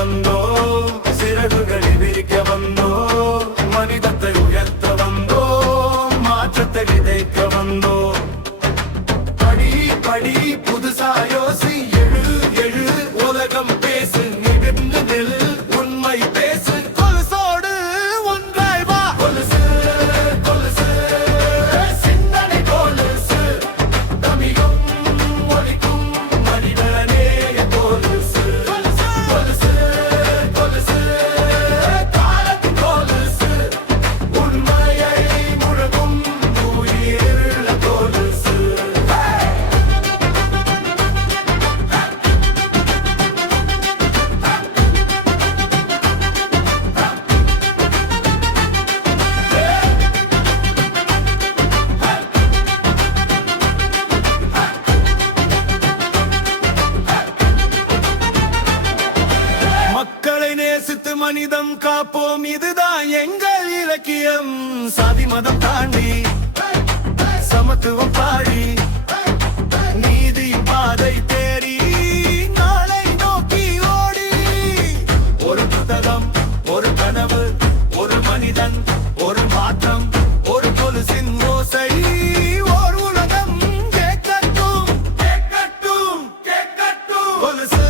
வந்தோம், சிறகுகளை விரிக்க வந்தோம், மனிதத்தை உயர்த்த வந்தோம், மாற்றத்தை விதைக்க வந்தோம். படி படி புதுசா யோசி, எழு எழு உலகம் பேசு, நிமிர்ந்து நில் உண்மை பேசு, கொலுசோடு ஒன்றாய் வா. கொலுசு கொலுசு சிந்தனை கொலுசு, தமிழும் ஒலிக்கும் மனிதநேய கொலுசு. கொலுசு கொலுசு காலத்தின் கொலுசு, உண்மையை முழங்கும் உயிருள்ள கொலுசு. மக்களை நேசித்து மனிதம் காப்போம், இதுதான் எங்கள் இலக்கியம். சாதி மதம் தாண்டி சமத்துவம் பாடி, நீதி பாதை தேடி, நாளை நோக்கி ஓடி. ஒரு புத்தகம், ஒரு கனவு, ஒரு மனிதன், ஒரு மாற்றம், ஒரு கொலுசின் ஓசை, ஓர் உலகம் கேட்கட்டும் கேட்கட்டும் கேட்கட்டும். கொலுசு